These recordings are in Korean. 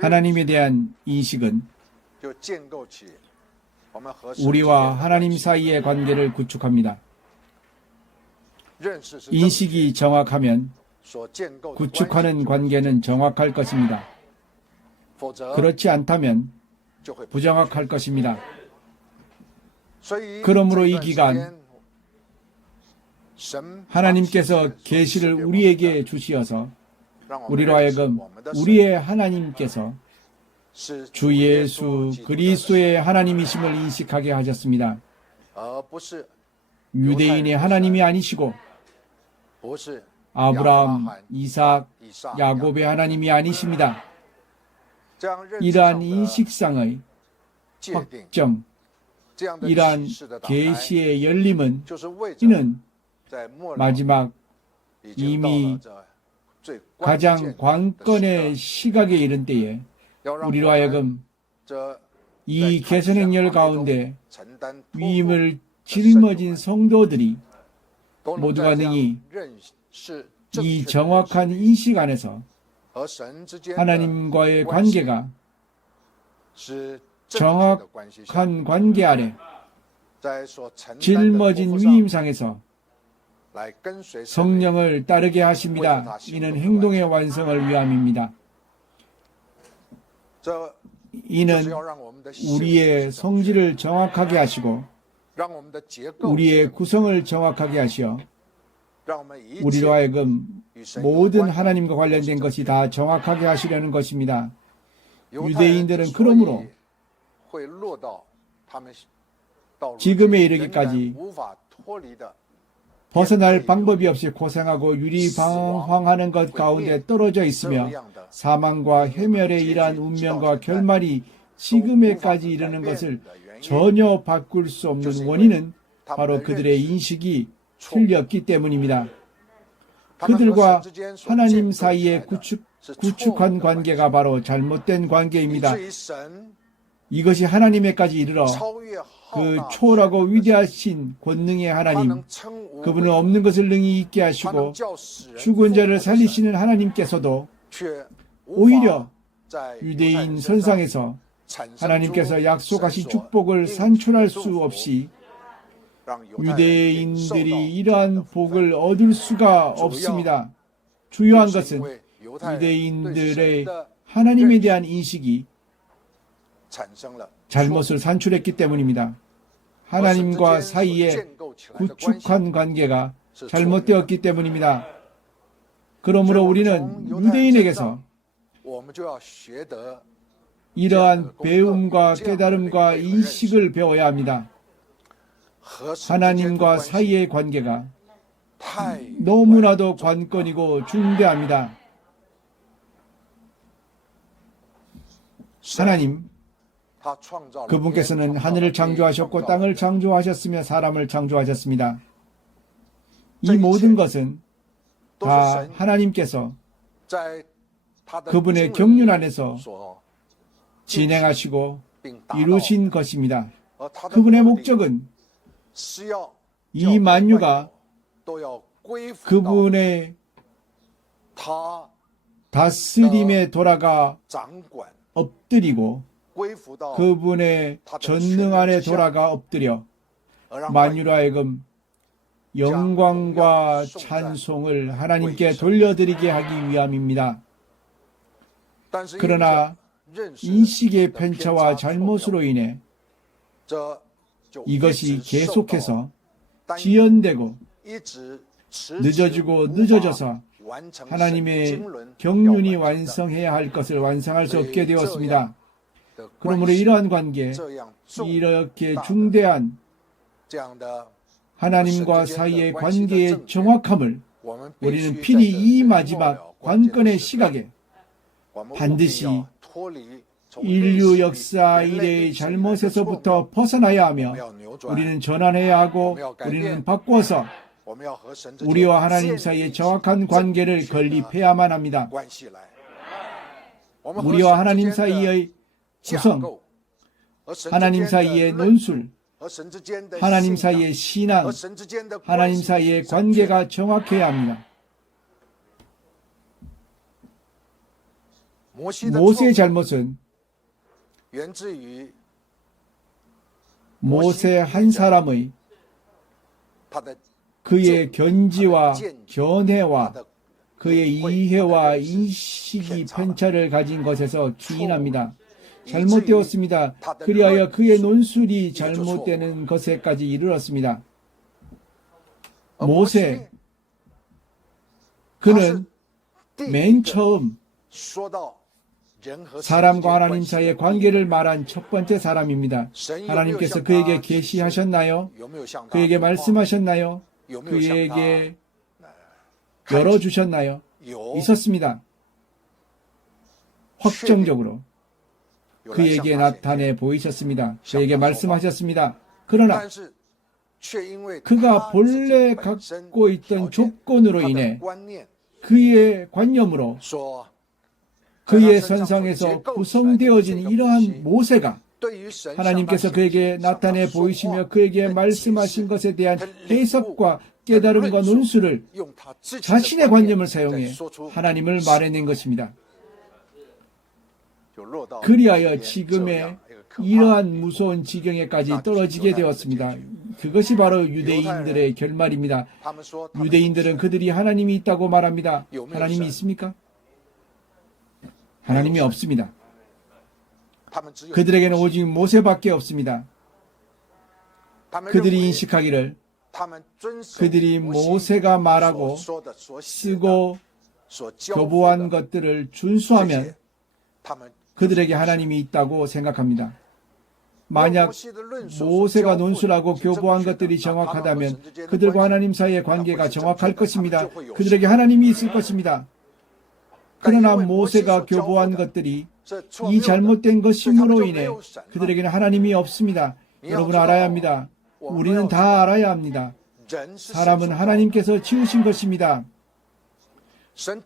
하나님에 대한 인식은 우리와 하나님 사이의 관계를 구축합니다. 인식이 정확하면 구축하는 관계는 정확할 것입니다. 그렇지 않다면 부정확할 것입니다. 그러므로 이 기간 하나님께서 계시를 우리에게 주시어서 우리로 하여금 우리의 하나님께서 주 예수 그리스도의 하나님이심을 인식하게 하셨습니다. 유대인의 하나님이 아니시고 아브라함, 이삭, 야곱의 하나님이 아니십니다. 이러한 인식상의 확정, 이러한 계시의 열림은 이는 마지막 이미 가장 관건의 시각에 이른 때에 우리로 하여금 이 개선행렬 가운데 위임을 짊어진 성도들이 모두가 능히 이 정확한 인식 안에서 하나님과의 관계가 정확한 관계 아래 짊어진 위임상에서 성령을 따르게 하십니다. 이는 행동의 완성을 위함입니다. 이는 우리의 성질을 정확하게 하시고 우리의 구성을 정확하게 하시어 우리로 하여금 모든 하나님과 관련된 것이 다 정확하게 하시려는 것입니다. 유대인들은 그러므로 지금에 이르기까지 벗어날 방법이 없이 고생하고 유리방황하는 것 가운데 떨어져 있으며 사망과 해멸의 이러한 운명과 결말이 지금에까지 이르는 것을 전혀 바꿀 수 없는 원인은 바로 그들의 인식이 틀렸기 때문입니다. 그들과 하나님 사이에 구축한 관계가 바로 잘못된 관계입니다. 이것이 하나님에까지 이르러 그 초월하고 위대하신 권능의 하나님, 그분은 없는 것을 능히 있게 하시고 죽은 자를 살리시는 하나님께서도 오히려 유대인 선상에서 하나님께서 약속하신 축복을 산출할 수 없이 유대인들이 이러한 복을 얻을 수가 없습니다. 주요한 것은 유대인들의 하나님에 대한 인식이 잘못을 산출했기 때문입니다. 하나님과 사이에 구축한 관계가 잘못되었기 때문입니다. 그러므로 우리는 유대인에게서 이러한 배움과 깨달음과 인식을 배워야 합니다. 하나님과 사이의 관계가 너무나도 관건이고 중대합니다. 하나님, 그분께서는 하늘을 창조하셨고 땅을 창조하셨으며 사람을 창조하셨습니다. 이 모든 것은 다 하나님께서 그분의 경륜 안에서 진행하시고 이루신 것입니다. 그분의 목적은 이 만유가 그분의 다스림에 돌아가 엎드리고 그분의 전능 안에 돌아가 엎드려 만유로 하여금 영광과 찬송을 하나님께 돌려드리게 하기 위함입니다. 그러나 인식의 편차와 잘못으로 인해 이것이 계속해서 지연되고 늦어지고 늦어져서 하나님의 경륜이 완성해야 할 것을 완성할 수 없게 되었습니다. 그러므로 이러한 관계, 이렇게 중대한 하나님과 사이의 관계의 정확함을 우리는 필히 이 마지막 관건의 시각에 반드시 인류 역사 이래의 잘못에서부터 벗어나야 하며 우리는 전환해야 하고 우리는 바꾸어서 우리와 하나님 사이의 정확한 관계를 건립해야만 합니다. 우리와 하나님 사이의 구성, 하나님 사이의 논술, 하나님 사이의 신앙, 하나님 사이의 관계가 정확해야 합니다. 모세의 잘못은 모세 한 사람의 그의 견지와 견해와 그의 이해와 인식이 편차를 가진 것에서 기인합니다. 잘못되었습니다. 그리하여 그의 논술이 잘못되는 것에까지 이르렀습니다. 모세, 그는 맨 처음 사람과 하나님 사이의 관계를 말한 첫 번째 사람입니다. 하나님께서 그에게 계시하셨나요? 그에게 말씀하셨나요? 그에게 열어주셨나요? 있었습니다. 확정적으로 그에게 나타내 보이셨습니다. 그에게 말씀하셨습니다. 그러나 그가 본래 갖고 있던 조건으로 인해 그의 관념으로 그의 선상에서 구성되어진 이러한 모세가 하나님께서 그에게 나타내 보이시며 그에게 말씀하신 것에 대한 해석과 깨달음과 논술을 자신의 관념을 사용해 하나님을 말해낸 것입니다. 그리하여 지금의 이러한 무서운 지경에까지 떨어지게 되었습니다. 그것이 바로 유대인들의 결말입니다. 유대인들은 그들이 하나님이 있다고 말합니다. 하나님이 있습니까? 하나님이 없습니다. 그들에게는 오직 모세밖에 없습니다. 그들이 인식하기를 그들이 모세가 말하고 쓰고 교보한 것들을 준수하면 그들에게 하나님이 있다고 생각합니다. 만약 모세가 논술하고 교보한 것들이 정확하다면 그들과 하나님 사이의 관계가 정확할 것입니다. 그들에게 하나님이 있을 것입니다. 그러나 모세가 교보한 것들이 이 잘못된 것임으로 인해 그들에게는 하나님이 없습니다. 여러분 알아야 합니다. 우리는 다 알아야 합니다. 사람은 하나님께서 지으신 것입니다.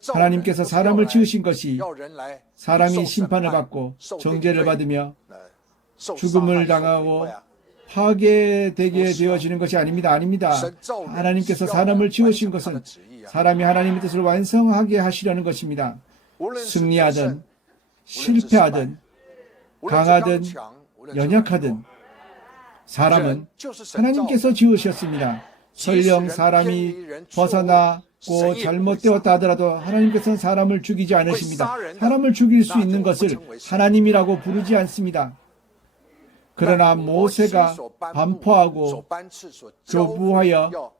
하나님께서 사람을 지으신 것이 사람이 심판을 받고 정죄를 받으며 죽음을 당하고 파괴되게 되어지는 것이 아닙니다. 아닙니다. 하나님께서 사람을 지으신 것은 사람이 하나님의 뜻을 완성하게 하시려는 것입니다. 승리하든 실패하든 강하든 연약하든 사람은 하나님께서 지으셨습니다. 설령 사람이 벗어나고 잘못되었다 하더라도 하나님께서는 사람을 죽이지 않으십니다. 사람을 죽일 수 있는 것을 하나님이라고 부르지 않습니다. 그러나 모세가 반포하고 교부하여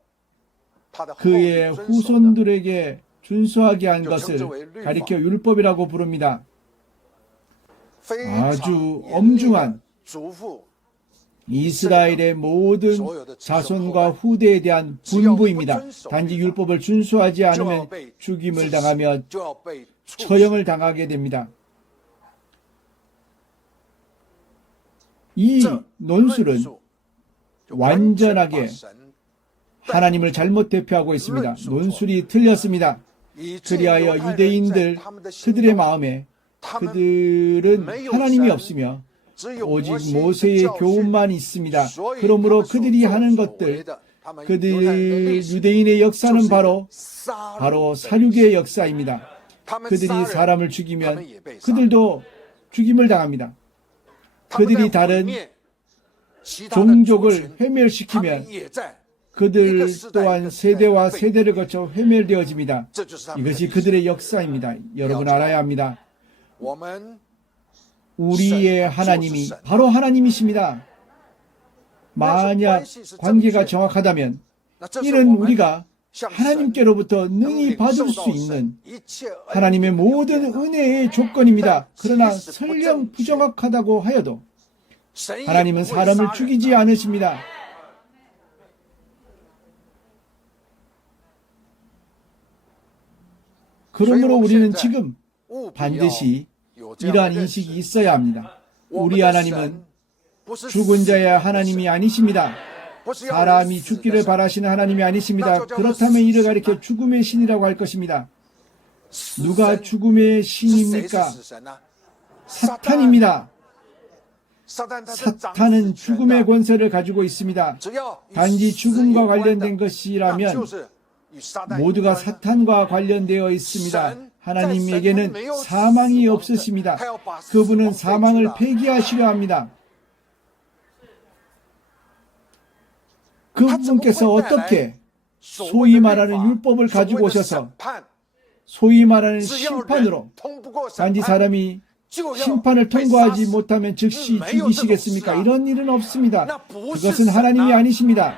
그의 후손들에게 준수하게 한 것을 가리켜 율법이라고 부릅니다. 아주 엄중한 이스라엘의 모든 자손과 후대에 대한 분부입니다. 단지 율법을 준수하지 않으면 죽임을 당하며 처형을 당하게 됩니다. 이 논술은 완전하게 하나님을 잘못 대표하고 있습니다. 논술이 틀렸습니다. 그리하여 유대인들 그들의 마음에 그들은 하나님이 없으며 오직 모세의 교훈만 있습니다. 그러므로 그들이 하는 것들, 그들 유대인의 역사는 바로 살육의 역사입니다. 그들이 사람을 죽이면 그들도 죽임을 당합니다. 그들이 다른 종족을 회멸시키면 그들 또한 세대와 세대를 거쳐 회멸되어집니다. 이것이 그들의 역사입니다. 여러분 알아야 합니다. 우리의 하나님이 바로 하나님이십니다. 만약 관계가 정확하다면 이는 우리가 하나님께로부터 능히 받을 수 있는 하나님의 모든 은혜의 조건입니다. 그러나 설령 부정확하다고 하여도 하나님은 사람을 죽이지 않으십니다. 그러므로 우리는 지금 반드시 이러한 인식이 있어야 합니다. 우리 하나님은 죽은 자의 하나님이 아니십니다. 사람이 죽기를 바라시는 하나님이 아니십니다. 그렇다면 이를 가리켜 죽음의 신이라고 할 것입니다. 누가 죽음의 신입니까? 사탄입니다. 사탄은 죽음의 권세를 가지고 있습니다. 단지 죽음과 관련된 것이라면 모두가 사탄과 관련되어 있습니다. 하나님에게는 사망이 없으십니다. 그분은 사망을 폐기하시려 합니다. 그분께서 어떻게 소위 말하는 율법을 가지고 오셔서 소위 말하는 심판으로 단지 사람이 심판을 통과하지 못하면 즉시 죽이시겠습니까? 이런 일은 없습니다. 그것은 하나님이 아니십니다.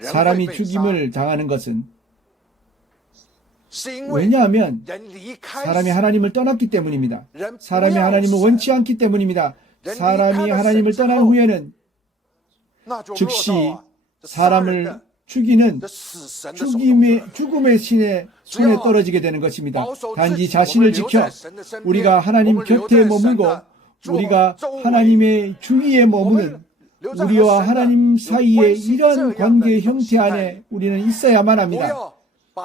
사람이 죽임을 당하는 것은 왜냐하면 사람이 하나님을 떠났기 때문입니다. 사람이 하나님을 원치 않기 때문입니다. 사람이 하나님을 떠난 후에는 즉시 사람을 죽이는 죽음의 신의 손에 떨어지게 되는 것입니다. 단지 자신을 지켜 우리가 하나님 곁에 머물고 우리가 하나님의 주위에 머무는 우리와 하나님 사이에 이런 관계의 형태 안에 우리는 있어야만 합니다.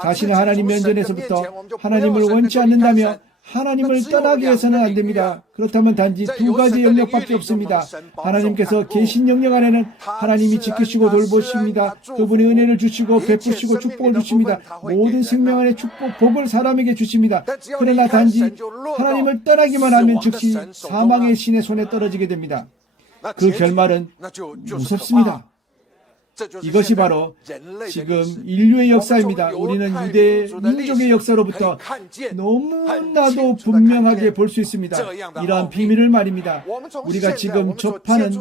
자신을 하나님 면전에서부터 하나님을 원치 않는다며 하나님을 떠나게 해서는 안 됩니다. 그렇다면 단지 두 가지 영역밖에 없습니다. 하나님께서 계신 영역 안에는 하나님이 지키시고 돌보십니다. 그분의 은혜를 주시고 베푸시고 축복을 주십니다. 모든 생명 안에 축복, 복을 사람에게 주십니다. 그러나 단지 하나님을 떠나기만 하면 즉시 사망의 신의 손에 떨어지게 됩니다. 그 결말은 무섭습니다. 이것이 바로 지금 인류의 역사입니다. 우리는 유대 민족의 역사로부터 너무나도 분명하게 볼 수 있습니다. 이러한 비밀을 말입니다. 우리가 지금 접하는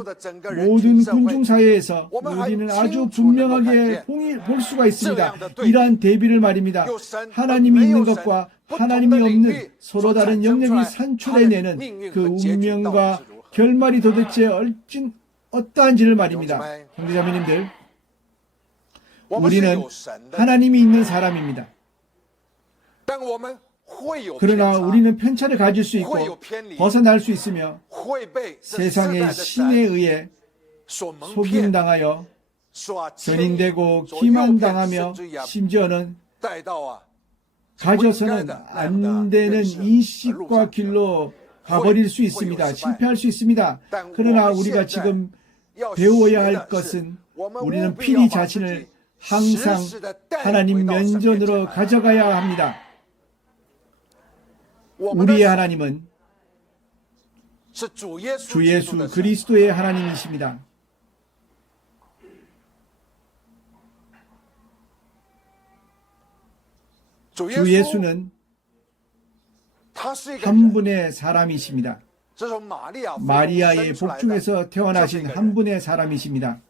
모든 군중사회에서 우리는 아주 분명하게 볼 수가 있습니다. 이러한 대비를 말입니다. 하나님이 있는 것과 하나님이 없는 서로 다른 영역이 산출해내는 그 운명과 결말이 도대체 어떠한지를 말입니다. 형제자매님들, 우리는 하나님이 있는 사람입니다. 그러나 우리는 편차를 가질 수 있고 벗어날 수 있으며 세상의 신에 의해 속임당하여 견인되고 기만당하며 심지어는 가져서는 안 되는 인식과 길로 가버릴 수 있습니다. 실패할 수 있습니다. 그러나 우리가 지금 배워야 할 것은 우리는 필히 자신을 항상 하나님 면전으로 가져가야 합니다. 우리의 하나님은 주 예수 그리스도의 하나님이십니다. 주 예수는 한 분의 사람이십니다. 마리아의 복중에서 태어나신 한 분의 사람이십니다.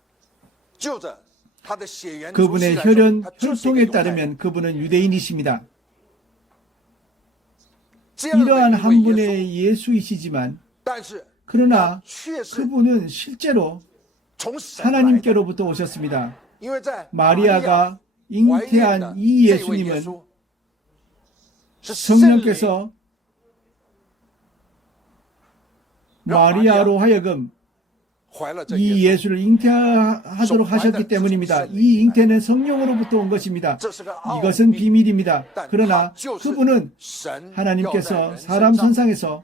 그분의 혈통에 따르면 그분은 유대인이십니다. 이러한 한 분의 예수이시지만 그러나 그분은 실제로 하나님께로부터 오셨습니다. 마리아가 잉태한 이 예수님은 성령께서 마리아로 하여금 이 예수를 잉태하도록 하셨기 때문입니다. 이 잉태는 성령으로부터 온 것입니다. 이것은 비밀입니다. 그러나 그분은 하나님께서 사람 선상에서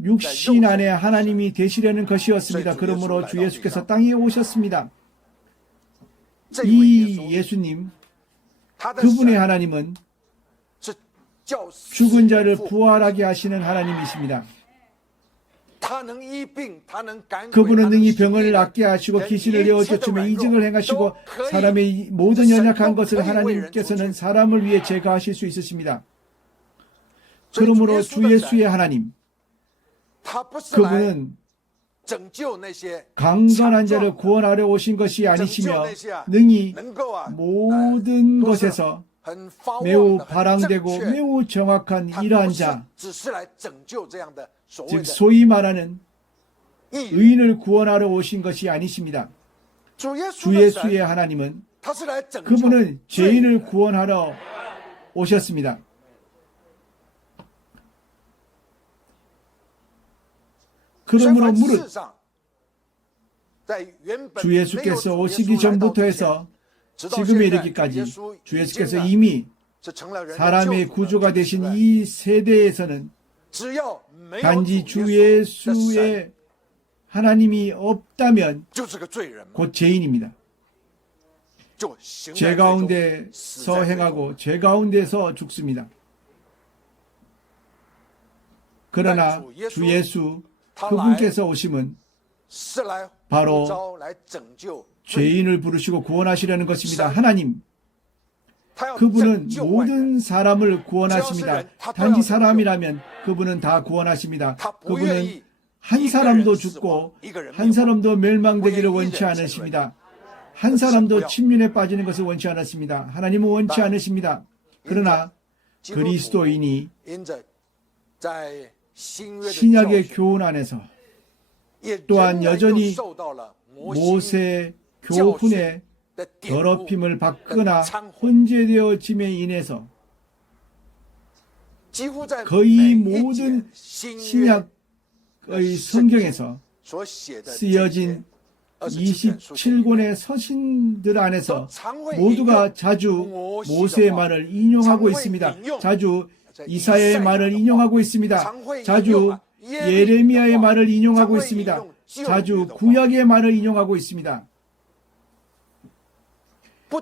육신 안에 하나님이 되시려는 것이었습니다. 그러므로 주 예수께서 땅에 오셨습니다. 이 예수님, 그분의 하나님은 죽은 자를 부활하게 하시는 하나님이십니다. 그분은 능히 병을 낫게 하시고 귀신을 내어 쫓으며 이적을 행하시고 사람의 모든 연약한 것을 하나님께서는 사람을 위해 제거하실 수 있으십니다. 그러므로 주 예수의 하나님, 그분은 강건한 자를 구원하려 오신 것이 아니시며 능히 모든 것에서 매우 발앙되고 매우 정확한 이러한 자, 즉 소위 말하는 의인을 구원하러 오신 것이 아니십니다. 주 예수의 하나님은 그분은 죄인을 구원하러 오셨습니다. 그러므로 무릇 주 예수께서 오시기 전부터 해서 지금에 이르기까지 주 예수께서 이미 사람의 구주가 되신 이 세대에서는 단지 주 예수의 하나님이 없다면 곧 죄인입니다. 죄 가운데서 행하고 죄 가운데서 죽습니다. 그러나 주 예수 그분께서 오심은 바로 죄인을 부르시고 구원하시려는 것입니다. 하나님, 그분은 모든 사람을 구원하십니다. 단지 사람이라면 그분은 다 구원하십니다. 그분은 한 사람도 죽고 한 사람도 멸망되기를 원치 않으십니다. 한 사람도 침륜에 빠지는 것을 원치 않았습니다. 하나님은 원치 않으십니다. 그러나 그리스도인이 신약의 교훈 안에서 또한 여전히 모세 교훈의 더럽힘을 받거나 혼재되어짐에 인해서 거의 모든 신약의 성경에서 쓰여진 27권의 서신들 안에서 모두가 자주 모세의 말을 인용하고 있습니다. 자주 이사야의 말을 인용하고 있습니다. 자주 예레미야의 말을 인용하고 있습니다. 자주 구약의 말을 인용하고 있습니다.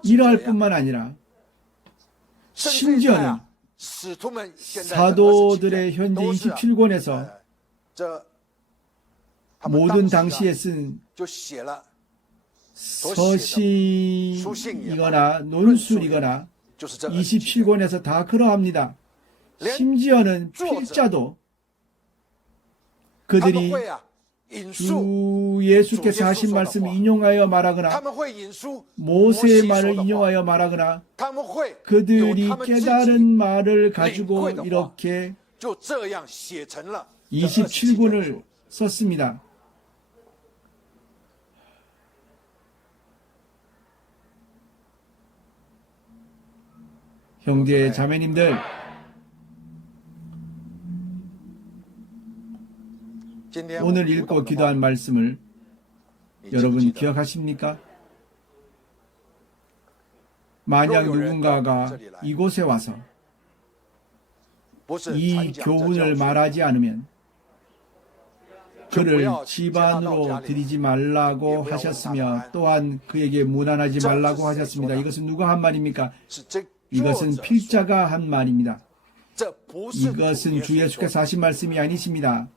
이러할 뿐만 아니라 심지어는 사도들의 현재 27권에서 모든 당시에 쓴 서신이거나 논술이거나 27권에서 다 그러합니다. 심지어는 필자도 그들이 주 예수께서 하신 말씀을 인용하여 말하거나 모세의 말을 인용하여 말하거나 그들이 깨달은 말을 가지고 이렇게 27권을 썼습니다. 형제 자매님들, 오늘 읽고 기도한 말씀을 여러분 기억하십니까? 만약 누군가가 이곳에 와서 이 교훈을 말하지 않으면 그를 집안으로 들이지 말라고 하셨으며 또한 그에게 무난하지 말라고 하셨습니다. 이것은 누가 한 말입니까? 이것은 필자가 한 말입니다. 이것은 주 예수께서 하신 말씀이 아니십니다.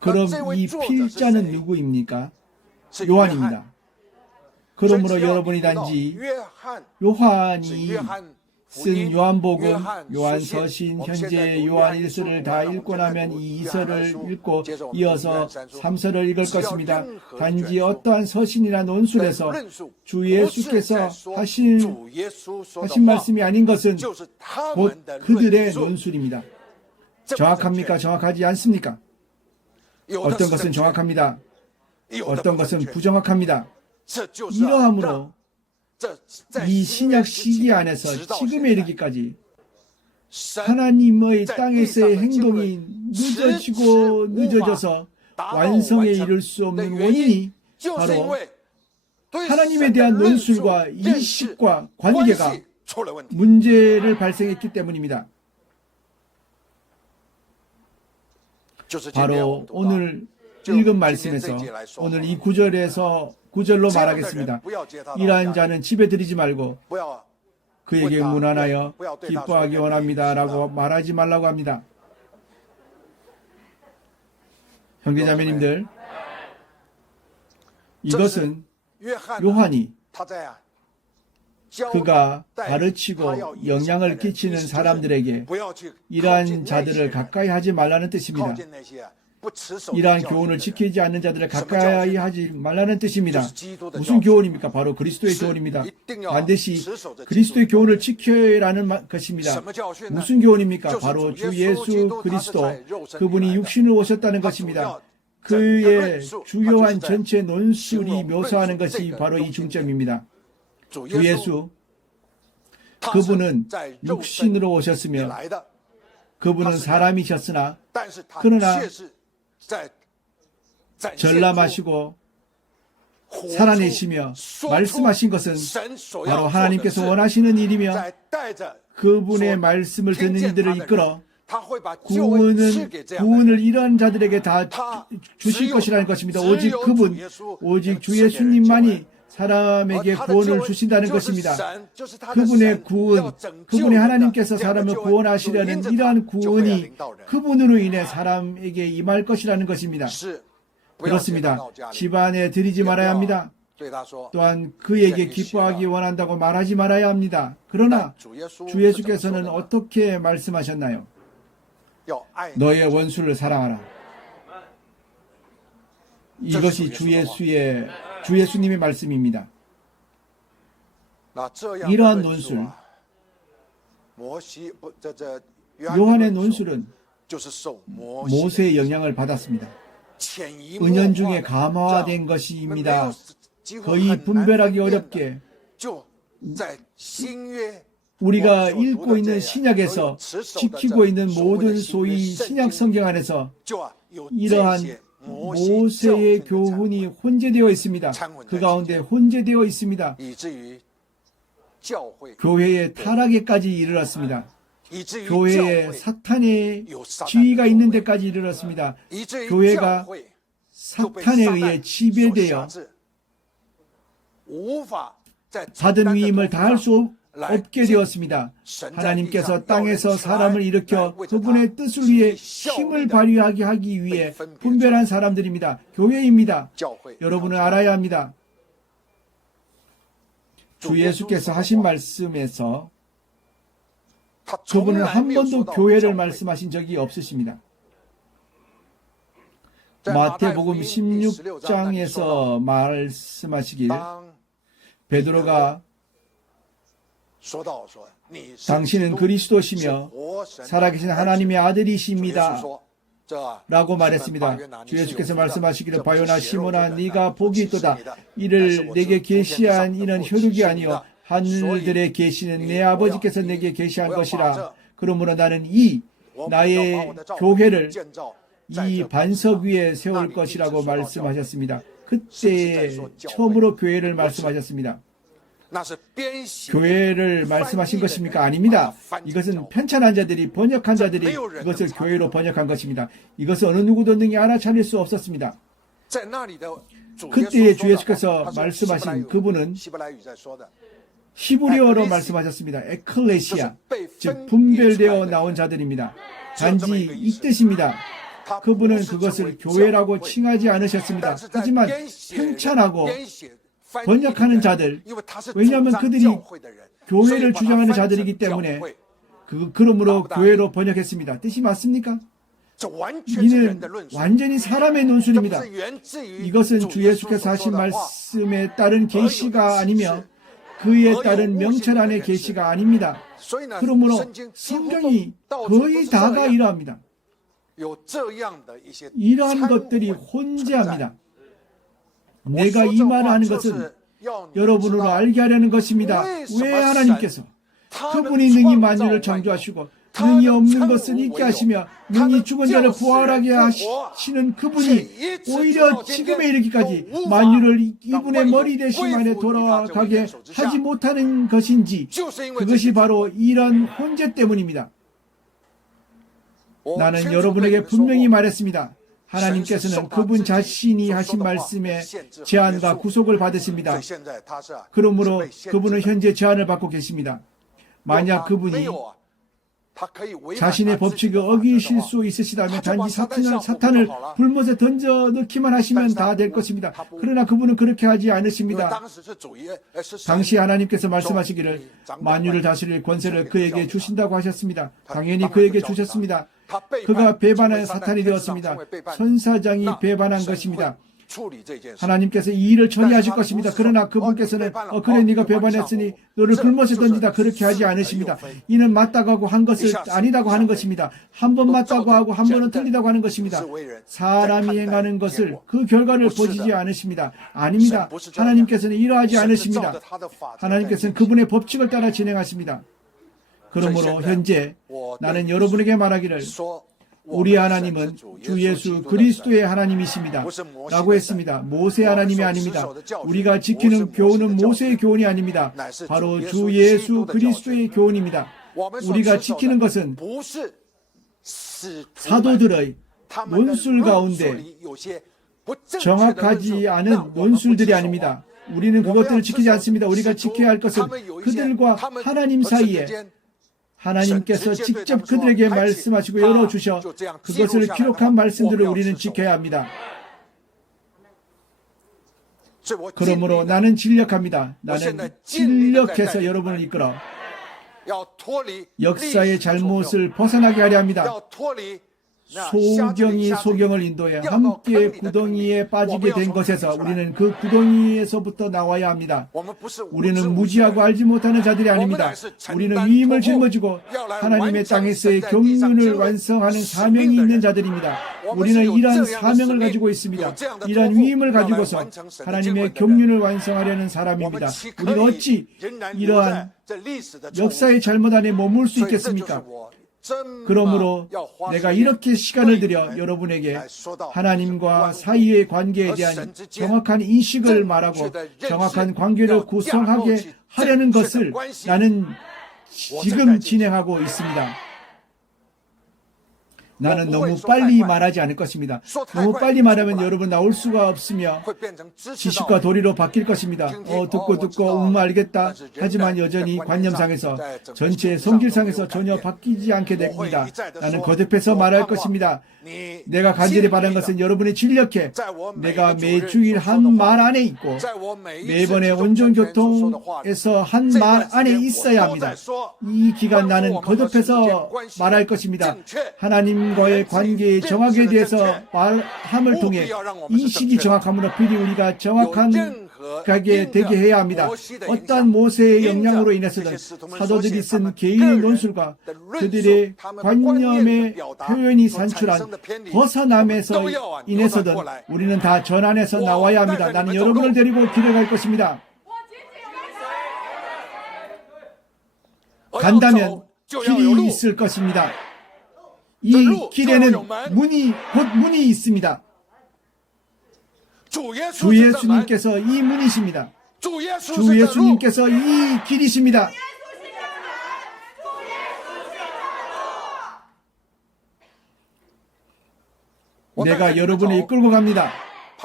그럼 이 필자는 누구입니까? 요한입니다. 그러므로 여러분이 단지 요한이 쓴 요한복음, 요한서신, 현재 요한 1서를 다 읽고 나면 이 2서를 읽고 이어서 3서를 읽을 것입니다. 단지 어떠한 서신이나 논술에서 주 예수께서 하신 말씀이 아닌 것은 곧 그들의 논술입니다. 정확합니까? 정확하지 않습니까? 어떤 것은 정확합니다. 어떤 것은 부정확합니다. 이러함으로 이 신약 시기 안에서 지금에 이르기까지 하나님의 땅에서의 행동이 늦어지고 늦어져서 완성에 이를 수 없는 원인이 바로 하나님에 대한 논술과 인식과 관계가 문제를 발생했기 때문입니다. 바로 오늘 읽은 말씀에서 오늘 이 구절로 말하겠습니다. 이러한 자는 집에 들이지 말고 그에게 문안하여 기뻐하기 원합니다 라고 말하지 말라고 합니다. 형제자매님들, 이것은 요한이 그가 가르치고 영향을 끼치는 사람들에게 이러한 자들을 가까이 하지 말라는 뜻입니다. 이러한 교훈을 지키지 않는 자들을 가까이 하지 말라는 뜻입니다. 무슨 교훈입니까? 바로 그리스도의 교훈입니다. 반드시 그리스도의 교훈을 지켜라는 것입니다. 무슨 교훈입니까? 바로 주 예수 그리스도, 그분이 육신으로 오셨다는 것입니다. 그의 주요한 전체 논술이 묘사하는 것이 바로 이 중점입니다. 주 예수, 그분은 육신으로 오셨으며 그분은 사람이셨으나 그러나 전람하시고 살아내시며 말씀하신 것은 바로 하나님께서 원하시는 일이며 그분의 말씀을 듣는 이들을 이끌어 구원을 이러한 자들에게 다 주실 것이라는 것입니다. 오직 그분, 오직 주 예수님만이 사람에게 구원을 주신다는 것입니다. 그분의 구원, 그분의 하나님께서 사람을 구원하시려는 이러한 구원이 그분으로 인해 사람에게 임할 것이라는 것입니다. 그렇습니다. 집안에 드리지 말아야 합니다. 또한 그에게 기뻐하기 원한다고 말하지 말아야 합니다. 그러나 주 예수께서는 어떻게 말씀하셨나요? 너의 원수를 사랑하라. 이것이 주 예수님의 말씀입니다. 이러한 논술, 요한의 논술은 모세의 영향을 받았습니다. 은연중에 감화된 것입니다. 거의 분별하기 어렵게 우리가 읽고 있는 신약에서 지키고 있는 모든 소위 신약 성경 안에서 이러한 모세의 교훈이 혼재되어 있습니다. 그 가운데 혼재되어 있습니다. 교회의 타락에까지 이르렀습니다. 교회에 사탄의 지위가 있는 데까지 이르렀습니다. 교회가 사탄에 의해 지배되어 받은 위임을 다할 수 없게 되었습니다. 하나님께서 땅에서 사람을 일으켜 그분의 뜻을 위해 힘을 발휘하게 하기 위해 분별한 사람들입니다. 교회입니다. 여러분은 알아야 합니다. 주 예수께서 하신 말씀에서 그분은 한 번도 교회를 말씀하신 적이 없으십니다. 마태복음 16장에서 말씀하시길 라고 당신은 그리스도시며 살아계신 하나님의 아들이십니다 라고 말했습니다. 주 예수께서 말씀하시기를 바요나 시몬아 네가 복이 있도다. 이를 내게 계시한 이는 혈육이 아니요 하늘들에 계시는 내 아버지께서 내게 계시한 것이라. 그러므로 나는 나의 교회를 이 반석 위에 세울 것이라고 말씀하셨습니다. 그때 처음으로 교회를 말씀하셨습니다. 교회를 말씀하신 것입니까? 아닙니다. 이것은 편찬한 자들이, 번역한 자들이 이것을 교회로 번역한 것입니다. 이것은 어느 누구도 능히 알아차릴 수 없었습니다. 그때에 주 예수께서 말씀하신 그분은 히브리어로 말씀하셨습니다. 에클레시아, 즉 분별되어 나온 자들입니다. 단지 이 뜻입니다. 그분은 그것을 교회라고 칭하지 않으셨습니다. 하지만 편찬하고 번역하는 자들, 왜냐하면 그들이 교회를 주장하는 자들이기 때문에 그러므로 교회로 번역했습니다. 뜻이 맞습니까? 이는 완전히 사람의 논술입니다. 이것은 주 예수께서 하신 말씀에 따른 계시가 아니며 그에 따른 명철 안의 계시가 아닙니다. 그러므로 성경이 거의 다가 이러합니다. 이러한 것들이 혼재합니다. 내가 이 말을 하는 것은 여러분으로 알게 하려는 것입니다. 왜 하나님께서 그분이 능히 만유를 창조하시고 능히 없는 것을 있게 하시며 능히 죽은 자를 부활하게 하시는 그분이 오히려 지금에 이르기까지 만유를 이분의 머리 대심 안에 돌아가게 하지 못하는 것인지, 그것이 바로 이런 혼재 때문입니다. 나는 여러분에게 분명히 말했습니다. 하나님께서는 그분 자신이 하신 말씀에 제한과 구속을 받으십니다. 그러므로 그분은 현재 제한을 받고 계십니다. 만약 그분이 자신의 법칙을 어기실 수 있으시다면 단지 사탄을 불못에 던져 넣기만 하시면 다 될 것입니다. 그러나 그분은 그렇게 하지 않으십니다. 당시 하나님께서 말씀하시기를 만유를 다스릴 권세를 그에게 주신다고 하셨습니다. 당연히 그에게 주셨습니다. 그가 배반한 사탄이 되었습니다. 천사장이 배반한 것입니다. 하나님께서 이 일을 처리하실 것입니다. 그러나 그분께서는 그래 네가 배반했으니 너를 불못에 던지다, 그렇게 하지 않으십니다. 이는 맞다고 하고 한 것을 아니다고 하는 것입니다. 한 번 맞다고 하고 한 번은 틀리다고 하는 것입니다. 사람이 행하는 것을 그 결과를 보시지 않으십니다. 아닙니다. 하나님께서는 이러하지 않으십니다. 하나님께서는 그분의 법칙을 따라 진행하십니다. 그러므로 현재 나는 여러분에게 말하기를 우리 하나님은 주 예수 그리스도의 하나님이십니다 라고 했습니다. 모세 하나님이 아닙니다. 우리가 지키는 교훈은 모세의 교훈이 아닙니다. 바로 주 예수 그리스도의 교훈입니다. 우리가 지키는 것은 사도들의 논술 가운데 정확하지 않은 논술들이 아닙니다. 우리는 그것들을 지키지 않습니다. 우리가 지켜야 할 것은 그들과 하나님 사이에 하나님께서 직접 그들에게 말씀하시고 열어주셔 그것을 기록한 말씀들을 우리는 지켜야 합니다. 그러므로 나는 진력합니다. 나는 진력해서 여러분을 이끌어 역사의 잘못을 벗어나게 하려 합니다. 소경이 소경을 인도해 함께 구덩이에 빠지게 된 것에서 우리는 그 구덩이에서부터 나와야 합니다. 우리는 무지하고 알지 못하는 자들이 아닙니다. 우리는 위임을 짊어지고 하나님의 땅에서의 경륜을 완성하는 사명이 있는 자들입니다. 우리는 이러한 사명을 가지고 있습니다. 이러한 위임을 가지고서 하나님의 경륜을 완성하려는 사람입니다. 우리가 어찌 이러한 역사의 잘못 안에 머물 수 있겠습니까? 그러므로 내가 이렇게 시간을 들여 여러분에게 하나님과 사이의 관계에 대한 정확한 인식을 말하고 정확한 관계를 구성하게 하려는 것을 나는 지금 진행하고 있습니다. 나는 너무 빨리 말하지 않을 것입니다. 너무 빨리 말하면 여러분 나올 수가 없으며 지식과 도리로 바뀔 것입니다. 듣고 알겠다. 하지만 여전히 관념상에서 전체 성질상에서 전혀 바뀌지 않게 됩니다. 나는 거듭해서 말할 것입니다. 내가 간절히 바라는 것은 여러분이 진력해 내가 매주일 한 말 안에 있고 매번의 온전교통에서 한 말 안에 있어야 합니다. 이 기간 나는 거듭해서 말할 것입니다. 하나님과의 관계의 정확에 대해서 말함을 통해 인식이 정확함으로 필히 우리가 정확하게 되게 해야 합니다. 어떠한 모세의 영향으로 인해서든 사도들이 쓴 개인의 논술과 그들의 관념의 표현이 산출한 벗어남에서 인해서든 우리는 다 전환해서 나와야 합니다. 나는 여러분을 데리고 길을 갈 것입니다. 간다면 길이 있을 것입니다. 이 길에는 문이 있습니다. 주 예수님께서 이 문이십니다. 주 예수님께서 이 길이십니다. 내가 여러분을 이끌고 갑니다.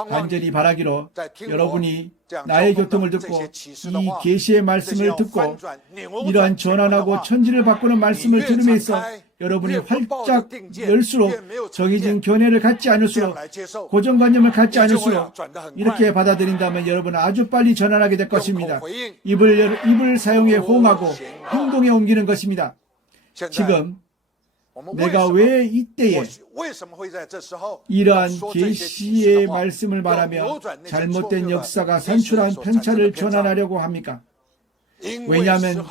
간절히 바라기로 여러분이 나의 교통을 듣고 이 계시의 말씀을 듣고 이러한 전환하고 천지를 바꾸는 말씀을 들음에 있어 여러분이 활짝 열수록 정해진 견해를 갖지 않을수록 고정관념을 갖지 않을수록 이렇게 받아들인다면 여러분은 아주 빨리 전환하게 될 것입니다. 입을 사용해 호응하고 행동에 옮기는 것입니다. 지금 내가 왜 이때에 이러한 계시의 말씀을 말하며 잘못된 역사가 산출한 편차를 전환하려고 합니까? 왜냐하면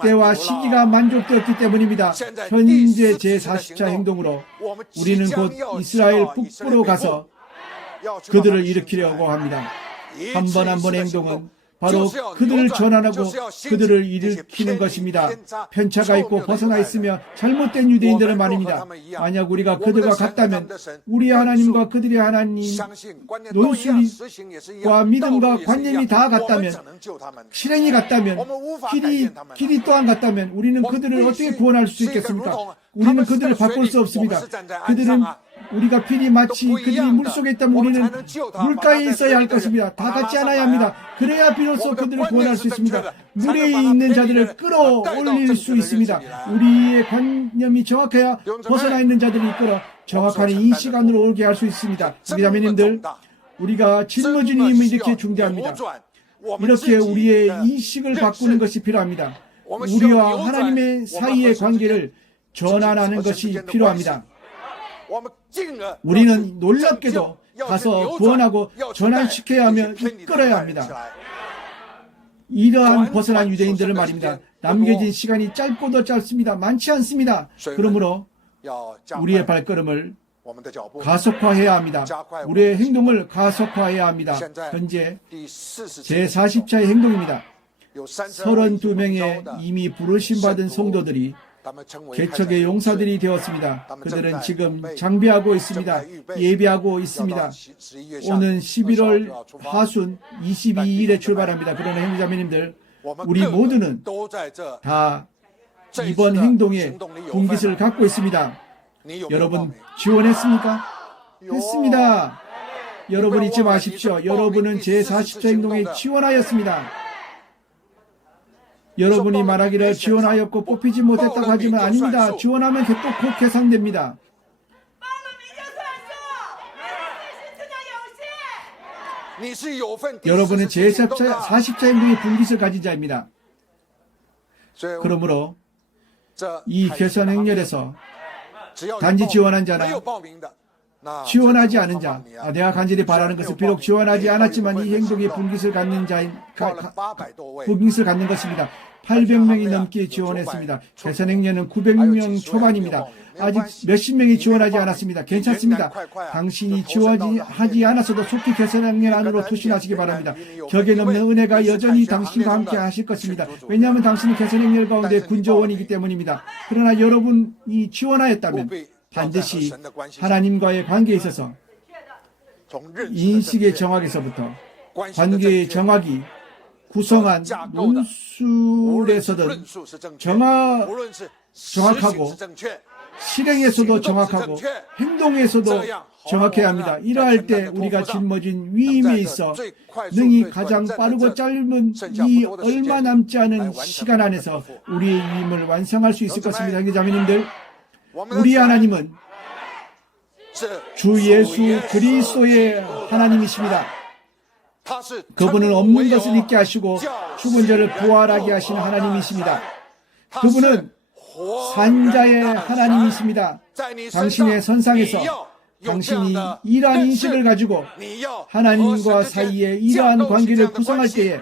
때와 시기가 만족되었기 때문입니다. 현재 제40차 행동으로 우리는 곧 이스라엘 북부로 가서 그들을 일으키려고 합니다. 한 번 한 번의 행동은 바로 그들을 전환하고 그들을 일으키는 것입니다. 편차가 있고 벗어나 있으며 잘못된 유대인들은 말입니다. 만약 우리가 그들과 같다면 우리의 하나님과 그들의 하나님 논술과 믿음과 관념이 다 같다면 실행이 같다면 길이 또한 같다면 우리는 그들을 어떻게 구원할 수 있겠습니까? 우리는 그들을 바꿀 수 없습니다. 그들은 우리가 필히 마치 그들이 물속에 있다면 우리는 물가에 있어야 할 것입니다. 다 같지 않아야 합니다. 그래야 비로소 그들을 구원할 수 있습니다. 물에 있는 자들을 끌어올릴 수 있습니다. 우리의 관념이 정확해야 벗어나 있는 자들을 이끌어 정확한 이 시간으로 오게 할 수 있습니다. 우리 자매님들, 우리가 짊어지는 힘이 이렇게 중대합니다. 이렇게 우리의 인식을 바꾸는 것이 필요합니다. 우리와 하나님의 사이의 관계를 전환하는 것이 필요합니다. 우리는 놀랍게도 가서 구원하고 전환시켜야 하며 이끌어야 합니다. 이러한 벗어난 유대인들을 말입니다. 남겨진 시간이 짧고도 짧습니다. 많지 않습니다. 그러므로 우리의 발걸음을 가속화해야 합니다. 우리의 행동을 가속화해야 합니다. 현재 제40차의 행동입니다. 32명의 이미 부르심받은 성도들이 개척의 용사들이 되었습니다. 그들은 지금 장비하고 있습니다. 예비하고 있습니다. 오는 11월 하순 22일에 출발합니다. 그러나 형제자매님들, 우리 모두는 다 이번 행동에 분깃을 갖고 있습니다. 여러분 지원했습니까? 했습니다. 여러분 잊지 마십시오. 여러분은 제40차 행동에 지원하였습니다. 여러분이 말하기를 지원하였고 뽑히지 못했다고 하지만 아닙니다. 지원하면 또 곧 계산됩니다. 여러분은 제40차 행동의 분깃을 가진 자입니다. 그러므로 이 개선 행렬에서 단지 지원한 자나 지원하지 않은 자, 내가 간절히 바라는 것은 비록 지원하지 않았지만 이 행동의 분깃을 갖는 자인 분깃을 갖는 것입니다. 800명이 넘게 지원했습니다. 개선 행렬은 900명 초반입니다. 아직 몇십 명이 지원하지 않았습니다. 괜찮습니다. 당신이 지원하지 않았어도 속히 개선 행렬 안으로 투신하시기 바랍니다. 격에 넘는 은혜가 여전히 당신과 함께 하실 것입니다. 왜냐하면 당신은 개선 행렬 가운데 군조원이기 때문입니다. 그러나 여러분이 지원하였다면 반드시 하나님과의 관계에 있어서 인식의 정확에서부터 관계의 정확이 구성한 논술에서든 정확하고 실행에서도 정확하고 행동에서도 정확해야 합니다. 이러할 때 우리가 짊어진 위임에 있어 능히 가장 빠르고 짧은 이 얼마 남지 않은 시간 안에서 우리의 위임을 완성할 수 있을 것입니다. 형제자매님들, 우리 하나님은 주 예수 그리스도의 하나님이십니다. 그분은 없는 것을 있게 하시고 죽은 자를 부활하게 하시는 하나님이십니다. 그분은 산자의 하나님이십니다. 당신의 선상에서 당신이 이러한 인식을 가지고 하나님과 사이에 이러한 관계를 구성할 때에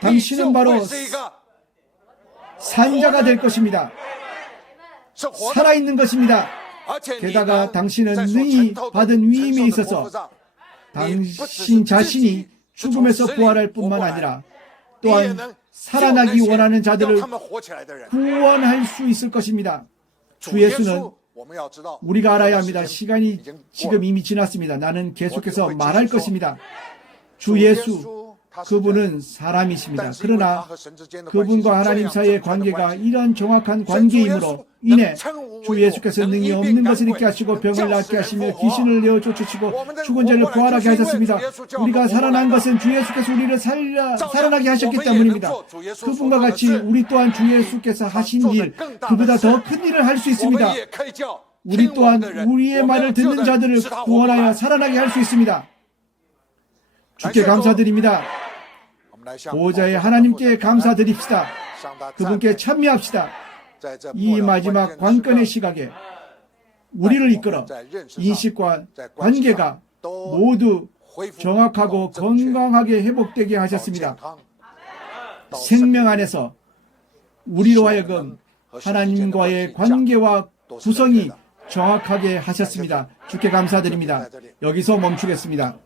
당신은 바로 산자가 될 것입니다. 살아있는 것입니다. 게다가 당신은 능히 받은 위임에 있어서 당신 자신이 죽음에서 부활할 뿐만 아니라 또한 살아나기 원하는 자들을 구원할 수 있을 것입니다. 주 예수는 우리가 알아야 합니다. 시간이 지금 이미 지났습니다. 나는 계속해서 말할 것입니다. 주 예수, 그분은 사람이십니다. 그러나 그분과 하나님 사이의 관계가 이런 정확한 관계이므로 인해 주 예수께서 능히 없는 것을 있게 하시고 병을 낫게 하시며 귀신을 내어 쫓으시고 죽은 자를 부활하게 하셨습니다. 우리가 살아난 것은 주 예수께서 우리를 살아나게 하셨기 때문입니다. 그분과 같이 우리 또한 주 예수께서 하신 일, 그보다 더 큰 일을 할 수 있습니다. 우리 또한 우리의 말을 듣는 자들을 구원하여 살아나게 할 수 있습니다. 주께 감사드립니다. 보호자의 하나님께 감사드립시다. 그분께 찬미합시다. 이 마지막 관건의 시각에 우리를 이끌어 인식과 관계가 모두 정확하고 건강하게 회복되게 하셨습니다. 생명 안에서 우리로 하여금 하나님과의 관계와 구성이 정확하게 하셨습니다. 주께 감사드립니다. 여기서 멈추겠습니다.